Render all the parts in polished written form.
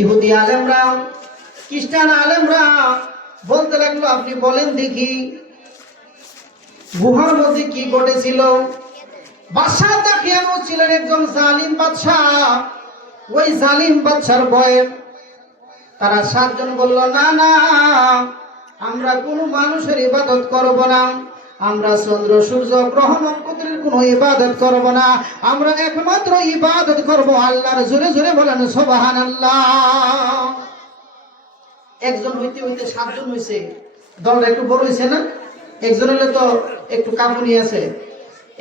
ইহুদি আলেমরা, খ্রিস্টান আলেমরা বলতে লাগলো, আপনি বলেন দেখি গুহার মধ্যে কি ঘটেছিল। বাদশাহ দাকিয়ানুস ছিলেন একজন জালিম বাদশাহ। ওই জালিম বাদশার ভয়ে তারা 7 জন বলল, না না, আমরা কোনো মানুষের ইবাদত করব না, আমরা চন্দ্র সূর্য গ্রহ নক্ষত্রের কোনো ইবাদত করব না, আমরা একমাত্র ইবাদত করব আল্লাহর। জোরে জোরে বলেন সুবহানাল্লাহ। একজন হইতে হইতে 7 জন হইছে। দলটা একটু বড় হইছে না? একজন হলে তো একটু কাঁপুনি আছে।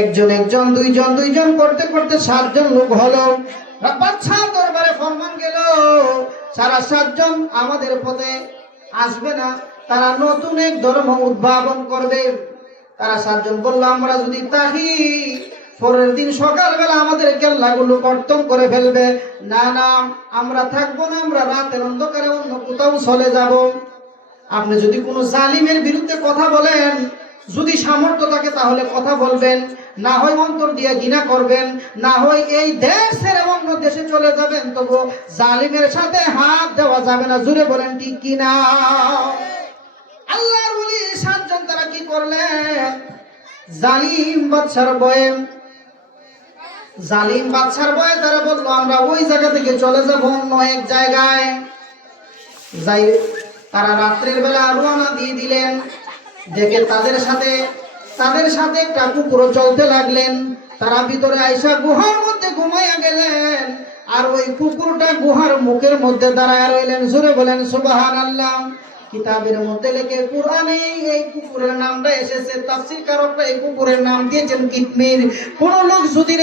একজন একজন, দুইজন দুইজন করতে করতে 7 জন লোক হলো। বাদশাহ দরবারে ফরমান গেল, সারা 7 জন আমাদের পথে আসবে না, তারা নতুন এক ধর্ম উদ্ভাবন করবে। তারা 7 জন বলল, আমরা যদি তাহি পরের দিন সকালবেলা আমাদের কেল্লাগুলো কর্তন করে ফেলবে। না না, আমরা থাকবো না, আমরা রাতের অন্ধকারে অন্য কোথাও চলে যাব। আপনি যদি কোনো জালিমের বিরুদ্ধে কথা বলেন, যদি সামর্থ্য থাকে তাহলে কথা বলবেন, না হয় অন্তর দিয়ে ঘৃণা করবেন, না হয় এই দেশ ছেড়ে অন্য দেশে চলে যাবেন, তবু জালিমের সাথে হাত দেওয়া যাবে না। জুড়ে বলেন ঠিক কিনা? আল্লাহর ওলি 7 জন তারা কি করলেন? জালিম বাদশার ভয়ে তারা বললো, আমরা ওই জায়গা থেকে চলে যাব অন্য এক জায়গায় যাই। তারা রাত্রের বেলা রওনা দিয়ে দিলেন। দেখে তাদের সাথে একটা কুকুর চলতে লাগলেন। তারা ভিতরে আইসা গুহার মধ্যে ঘুমাইয়া গেলেন, আর ওই কুকুরটা গুহার মুখের মধ্যে দাঁড়ায় রইলেন। জোরে বলেন সুবহানাল্লাহ। কিতাবের মধ্যে লেখে, কুরআনে এই কুকুরের নামটা এসেছে, তাফসীরকারকরা এই কুকুরের নাম দিয়েছেন কিতমির। কোন লোক যদি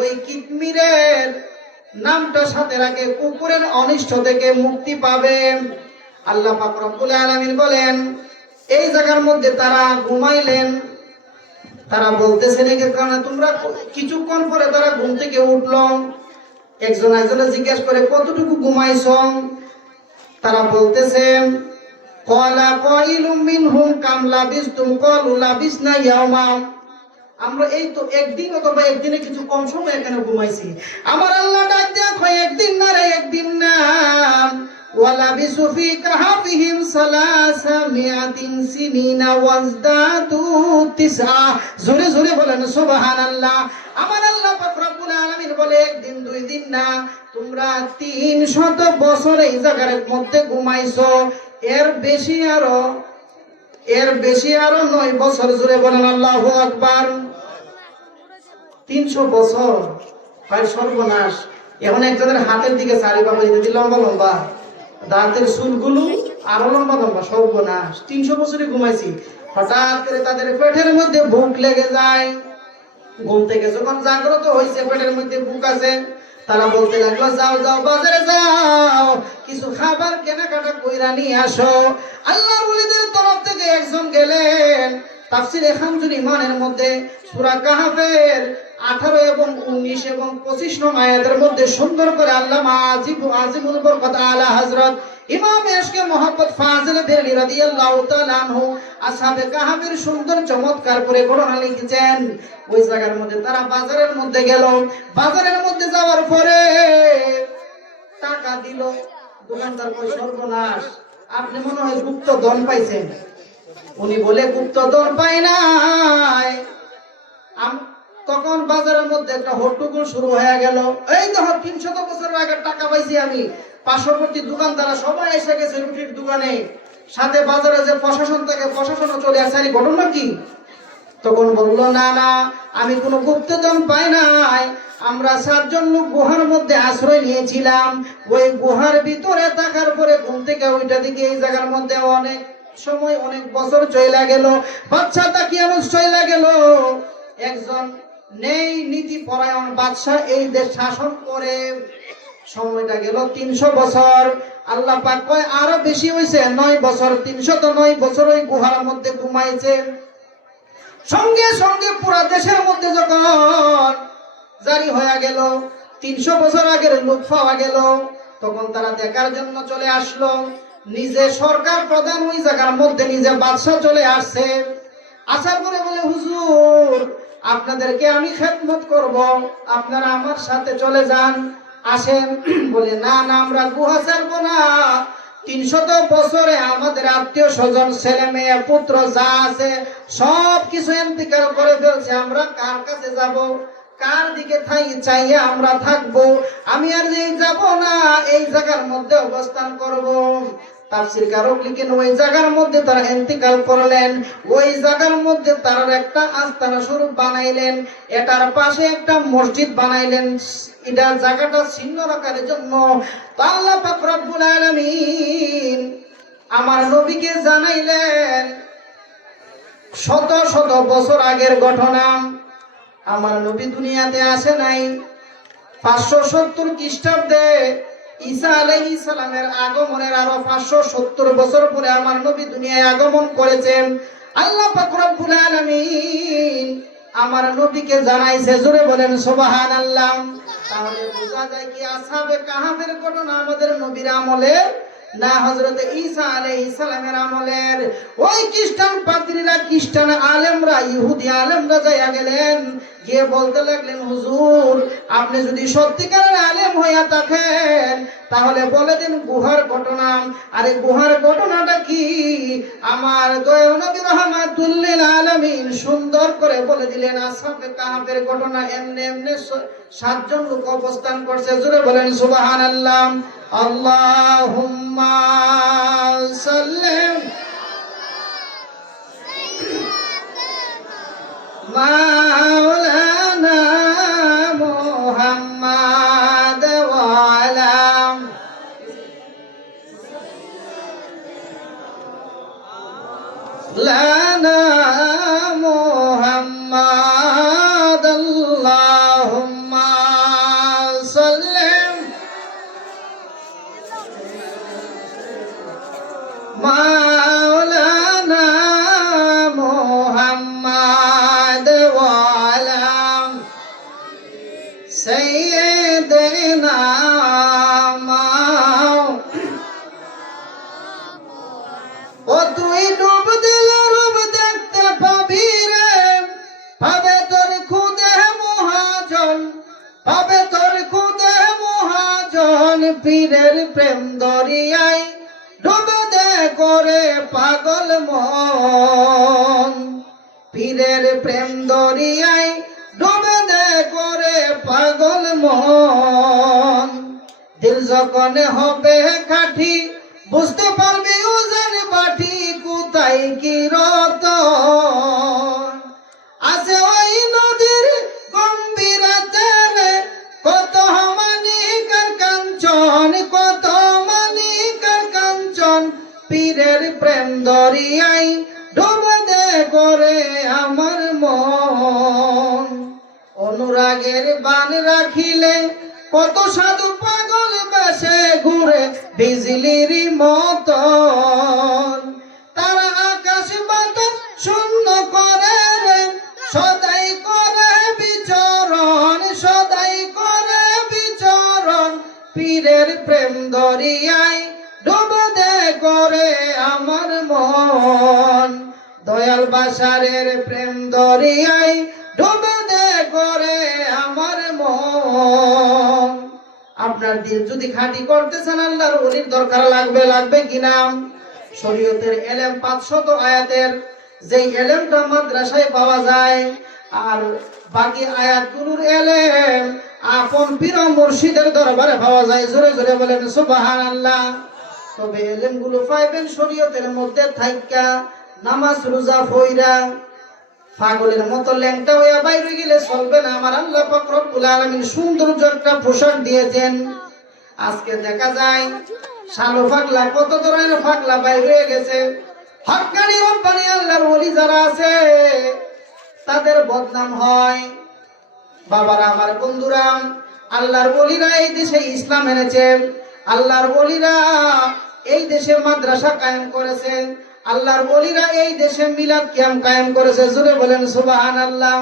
ওই কিতমিরের নামটা সাথে রাখে, কুকুরের অনিষ্ট থেকে মুক্তি পাবে। আল্লাহ পাক রব্বুল আলামিন বলেন, এই জায়গার মধ্যে তারা ঘুমাইলেন। তারা বলতেছেন, কারণে তোমরা কিছুক্ষণ পরে তারা ঘুম থেকে উঠল। একজন একজনে জিজ্ঞেস করে, কতটুকু ঘুমাইছ? তারা বলতেছে, ক্বালা কাইলুম মিনহুম কাম লাবিসতুম ক্বালু লাবিসনা ইয়াওমা, আমরা এই তো একদিন অথবা একদিনে কিছু কম সময় এখানে ঘুমাইছি। আমার আল্লাহ ডাক দেয়া কয়, একদিন না রে, একদিন না। ওয়ালাবিসু ফি কাহাফিহিম সালাসামিয়াতিন সিনিনা ওয়াজদাতু তিসআ। জোরে জোরে বলেন সুবহানাল্লাহ। আমার আল্লাহ পাক রব্বুল আলামিন বলে, একদিন 2 দিন না, তোমরা 300 বছর এই জায়গার মধ্যে ঘুমাইছো। এর বেশি আরো 9 বছর। জোরে বলেন আল্লাহু আকবার। 300 বছর, ভাই সর্বনাশ। এখন একজনের হাতের দিকে চারি বাবা যদি লম্বা লম্বা, দাঁতের চুলগুলো আরো লম্বা লম্বা, সর্বনাশ। 300 বছরই ঘুমাইছি। হঠাৎ করে তাদের পেটের মধ্যে ভুক লেগে যায়। ঘুম থেকে যখন জাগ্রত হয়েছে, পেটের মধ্যে ভুক আছে। তারা বলতে লাগলো, যাও যাও, বাজারে যাও, কিছু খাবার কেনাকাটা কইরা নিয়ে আসো। আল্লাহর ওলিদের তরফ থেকে একজন গেলেন। তাফসীরে খামসুল ঈমানের মধ্যে সূরা কাহফের 18 এবং 19 এবং 25 নং আয়াতের মধ্যে সুন্দর করে আল্লামা আজিমুল বরকত আলা হযরত ইমাম এশকে মোহাম্মদ ফাজিল বেরলি রাদিয়াল্লাহু তাআলা আনহু আসহাবে কাহফের সুন্দর চমৎকার করে ঘটনা লিখেছেন। ওই জায়গার মধ্যে তারা বাজারের মধ্যে গেল। বাজারের মধ্যে যাওয়ার পরে টাকা দিল। দোকানদার কই, সর্বনাশ, আপনি মনে হয় গুপ্ত ধন পাইছেন। উনি বলে, গুপ্ত ধন পাই নাই। তখন বাজারের মধ্যে একটা হট্টগোল শুরু হয়ে গেল। এই দেখো, 300 বছর আগে টাকা পাইছি আমি। পার্শ্ববর্তী দোকানদাররা সবাই এসে গেছে রুটির দোকানে। সাথে বাজারে যে প্রশাসন থাকে, প্রশাসনও চলে আসে। ঘটনা কি? তখন বললো, না না, আমি কোনো গুপ্তধন পাই নাই। আমরা 7 জন লোক গুহার মধ্যে আশ্রয় নিয়েছিলাম। ওই গুহার ভিতরে থাকার পরে ঘুম থেকে ওইটা দিকে এই জায়গার মধ্যে অনেক সময়, অনেক বছর চলে গেল। বাদশা দাকিয়ানুস চলে গেল। একজন নেই নীতি পরায়ণ বাদশা এই দেশ শাসন করে। সময়টা গেল 300 বছর। আল্লাহ পাক কয়, আরো বেশি হয়েছে, 9 বছর। 309 বছর ওই গুহার মধ্যে ঘুমাইছে। সঙ্গে সঙ্গে পুরা দেশের মধ্যে যখন জারি হয়ে গেল, 300 বছর আগের লোক পাওয়া গেল, তখন তারা দেখার জন্য চলে আসলো। নিজে সরকার প্রধান ওই জায়গার মধ্যে, নিজে বাদশা চলে আসছে। আসার পরে বলে, হুজুর, আপনাদেরকে আমি খেদমত করব, আপনারা আমার সাথে চলে যান। আসেন। বলে না না, আমরা গুহা ছাড়বো না। 300 বছরে আমাদের আত্মীয় স্বজন, ছেলে মেয়ে, পুত্র যা আছে সব কিছু ইন্তেকাল করে ফেলছে, আমরা কার কাছে যাব, কার দিকে চাইয়া আমরা থাকবো? আমি আর যেই যাব না, এই জায়গার মধ্যে অবস্থান করব। তাফসীর কারক লিখেন, ওই জায়গার মধ্যে তারা ইন্তেকাল করলেন। ওই জায়গার মধ্যে তারা একটা আস্তানা স্বরূপ বানাইলেন, এটার পাশে একটা মসজিদ বানাইলেন, এটা জায়গাটা ছিন্ন রাখার জন্য। আল্লাহ পাক রব্বুল আলামিন আমার নবীকে জানাইলেন শত শত বছর আগের ঘটনা। আমার নবী দুনিয়াতে আসে নাই 570 খ্রিস্টাব্দে। ঈসা আলাইহিস সালামের আগমনের আরো 570 বছর পরে আমার নবী দুনিয়ায় আগমন করেছেন। আল্লাহ পাক রব্বুল আলামিন আমার নবীকে জানাইছে, জোরে বলেন সুবহানাল্লাহ। তাহলে বোঝা যায় কি আসহাবে কাহাফের ঘটনা আমাদের নবীর আমলের না হযরত ঈসা আলাইহিস সালামের আমলের? ওই খ্রিস্টান পাদ্রীরা, খ্রিস্টান আলেমরা, ইহুদি আলেমরা যাইয়া গেলেন, গিয়ে বলতে লাগলেন, হুজুর আপনি যদি সত্যিকারের আলেম হইয়া থাকেন তাহলে বলে দিন গুহার ঘটনা। আরে গুহার ঘটনাটা কি? আমার দয়াল নবী রাহমাতুল লিল আলামিন সুন্দর করে বলে দিলেন। আসহাবে কাহাফের ঘটনা, এমনি এমনি 7 জন লোক অবস্থান করছে, জোরে বলেন সুবহানাল্লাহ। আল্লাহুম্মা সাল্লিম মাওলানা মুহাম্মাদ ওয়া আলা লানা মুহাম্মাদ। আল্লাহুম্মা সাল্লিম মাওলানা মুহাম্মাদ ওয়া আলা সাইয়্যিদিনা ও তুই ডুব দিলে রূপ দেখতে পাবি রে, পাবে তোর খুদে মহাজন, পাবে তোর খুদে মহাজন। পীরের প্রেম দরিয়ায় ডুবে দে করে পাগল মন, পীরের প্রেম দরিয়ায় ডুবে দে করে পাগল মন। দিল যখন হবে কাঠি বুঝতে পারবি ওজন বাটি, কোথায় কি রতন আছে ওই নদীর গম্ভীরতা রে। কত মানিকার কাঞ্চন, কত মানিকার কাঞ্চন, পীরের প্রেম দরিয়ায় ডুবে দে করে আমার মন। অনুরাগের বান রাখিলে কত সাধু পাগল বেশে ঘুরে বিজলির মতন। তারা আকাশ বাতাস শূন্য করে রে, সদাই করে বিচরণ, সদাই করে বিচরণ। পীরের প্রেম দরিয়ায় ডুবে দে করে আমার মন, দয়াল বাসারের প্রেম দরিয়ায় ডুবে দে করে আমার মন। আপনার দিল যদি খাঁটি করতেছেন, আল্লাহর ওলির দরকার লাগবে কিনা? শরীয়তের এলেম 500 আয়াতের যেই এলেমটা মাদ্রাসায় পাওয়া যায়, আর বাকি আয়াতগুলোর এলেম আপন পীর মুর্শিদের দরবারে পাওয়া যায়। জোরে জোরে বলেন সুবহানাল্লাহ। তবে এলেমগুলো পাইবেন শরীয়তের মধ্যে থাইকা, নামাজ রোজা ফইরা পাগলের মতো ল্যাংটা হইয়া বাইরে গেলে চলবে না। আমার আল্লাহ পাক রব্বুল আলামিন সৌন্দর্য একটা পোশাক দিয়েছেন। আজকে দেখা যায় শালো পাগলা, কত ধরনের পাগলা বাইরে হয়ে গেছে। হক্কানি রব্বানি আল্লাহর ওলি যারা আছে তাদের বদনাম হয়। বাবারা, আমার বন্ধুরা, আল্লাহর ওলিরা এই দেশে ইসলাম এনেছেন, আল্লাহর ওলিরা এই দেশে মাদ্রাসা কায়েম করেছেন, আল্লাহর ওলিরা এই দেশে মিলাদ কিয়াম কায়েম করেছে। জোরে বলেন সুবহানাল্লাহ।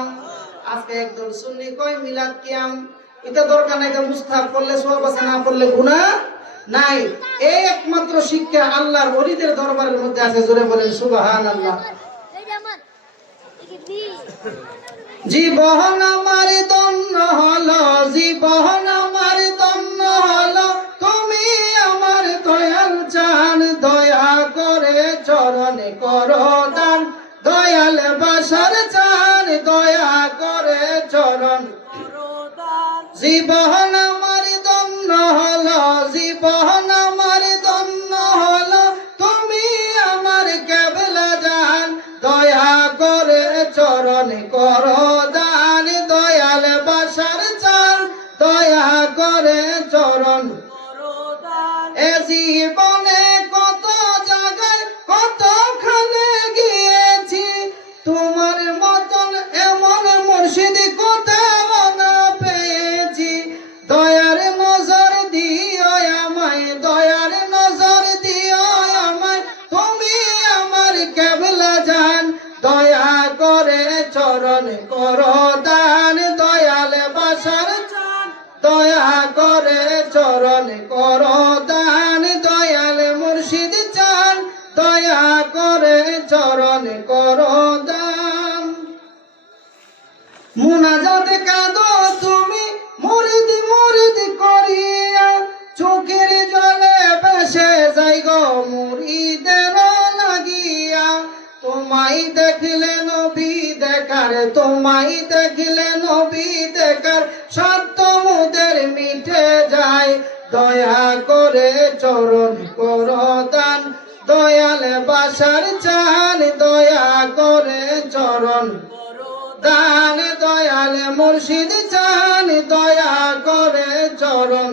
আজকে একদল সুন্নি কয় মিলাদ কিয়াম এটা দরকার নাই, এটা মুস্তাহাব, করলে সওয়াব আছে, না করলে গুনাহ নাই। এই একমাত্র শিক্ষা আল্লাহর ওলিদের দরবারের মধ্যে আছে। জোরে বলেন সুবহানাল্লাহ। জীবন আমার ধন্য হলো, জীবন আমার ধন্য করে চরণ এ জীবনে কত জায়গায় কতখানে গিয়েছি, তোমার মতন এমন মুর্শিদ কোথাও না পেয়েছি। দয়ার নজর দিও আমায়, দয়ার নজর দিও আমায়, তুমি আমার কেবলা জান। দয়া করে চরণ করো দান, দয়াল বাসার চান। দয়া করে চরণ করো দান, দয়াল মুর্শিদ চান। দয়া করে চরণ করো দান। মুনাজাত কাঁদো তুমি মুরিদ মুরিদ করিয়া, চোখের জলে ভেসে যাই গো মুরিদের লাগিয়া। তোমায় দেখলে নবী দেখার, তোমায় দেখলে নবী দেখার সত্য মুদের মিটে যায়। দয়া করে চরণ করো দান, দয়াল বাসার চান। দয়া করে চরণ দান, দয়াল মুর্শিদ চান। দয়া করে চরণ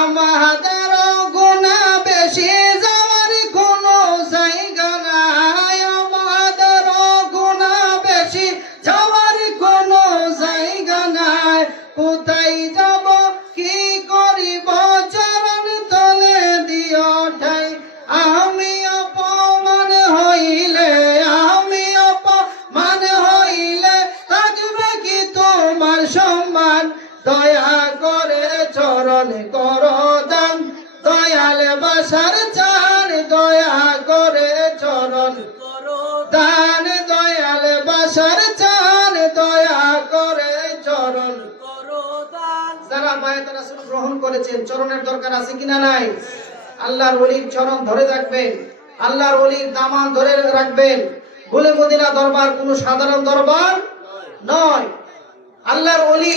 আমাদের গুনাহ বেশি যাওয়ার কোনো জায়গা নাই, আমাদের গুনাহ বেশি যাওয়ার কোনো জায়গা নাই। কোথায় যাব কি করিব চরণ তলে দিও ঠাই। আমি অপমান হইলে, আমি অপমান হইলে থাকবে কি তোমার সম্মান। দয়া করে চরণ করো দান, দয়াল বাসার চান। দয়া করে চরণ দান, দয়াল বাসার চান। দয়া করে চরণ দান। যারা বায়াত রাসূল গ্রহণ করেছেন চরণের দরকার আছে কিনা নাই? আল্লাহর ওলির চরণ ধরে রাখবেন, আল্লাহর ওলির দামান ধরে রাখবেন। গুলে মদিনা দরবার কোনো সাধারণ দরবার নয়। আল্লাহর ওলি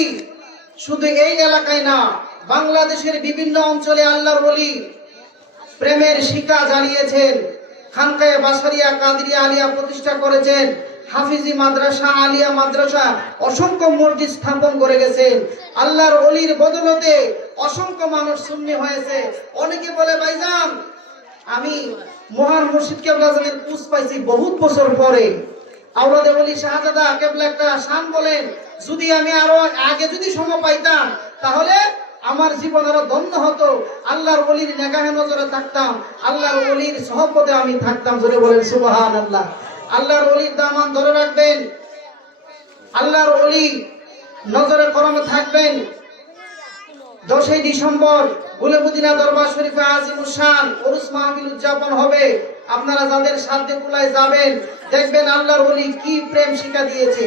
শুধু এই এলাকায় না, বাংলাদেশের বিভিন্ন অঞ্চলে আল্লাহর ওলি প্রেমের শিখা জ্বালিয়েছেন। খানকায়ে বাসারিয়া কাদরিয়া আলিয়া প্রতিষ্ঠা করেছেন, হাফিজি মাদ্রাসা আলিয়া মাদ্রাসা, অসংখ্য মসজিদ স্থাপন করে গেছেন। আল্লাহর ওলির বদলতে অসংখ্য মানুষ সুন্নি হয়েছে। অনেকে বলে ভাইজান আমি মহান মুর্শিদ কেবলা জানের পুষ পাইছি বহুত বছর পরে। আওলাদে ওলি শাহজাদা কেবলা একটা শান বলেন, যদি আমি আরো আগে যদি সময় পাইতাম তাহলে আমার জীবন আরো ধন্য হতো। আল্লাহর ওলির নেগাহে নজরে থাকতাম, আল্লাহর ওলির সহবতে আমি থাকতাম। জোরে বলেন সুবহানাল্লাহ। আল্লাহর ওলির দামান ধরে রাখবেন, আল্লাহর ওলি নজরে করমে থাকবেন। 10ই ডিসেম্বর গুলে মদিনা দরবার শরীফে আজিমুস শান উরুস মাহফিল উদযাপন হবে। আপনারা যাদের সাধ্যে কুলায় যাবেন, দেখবেন আল্লাহর ওলি কি প্রেম শিক্ষা দিয়েছে।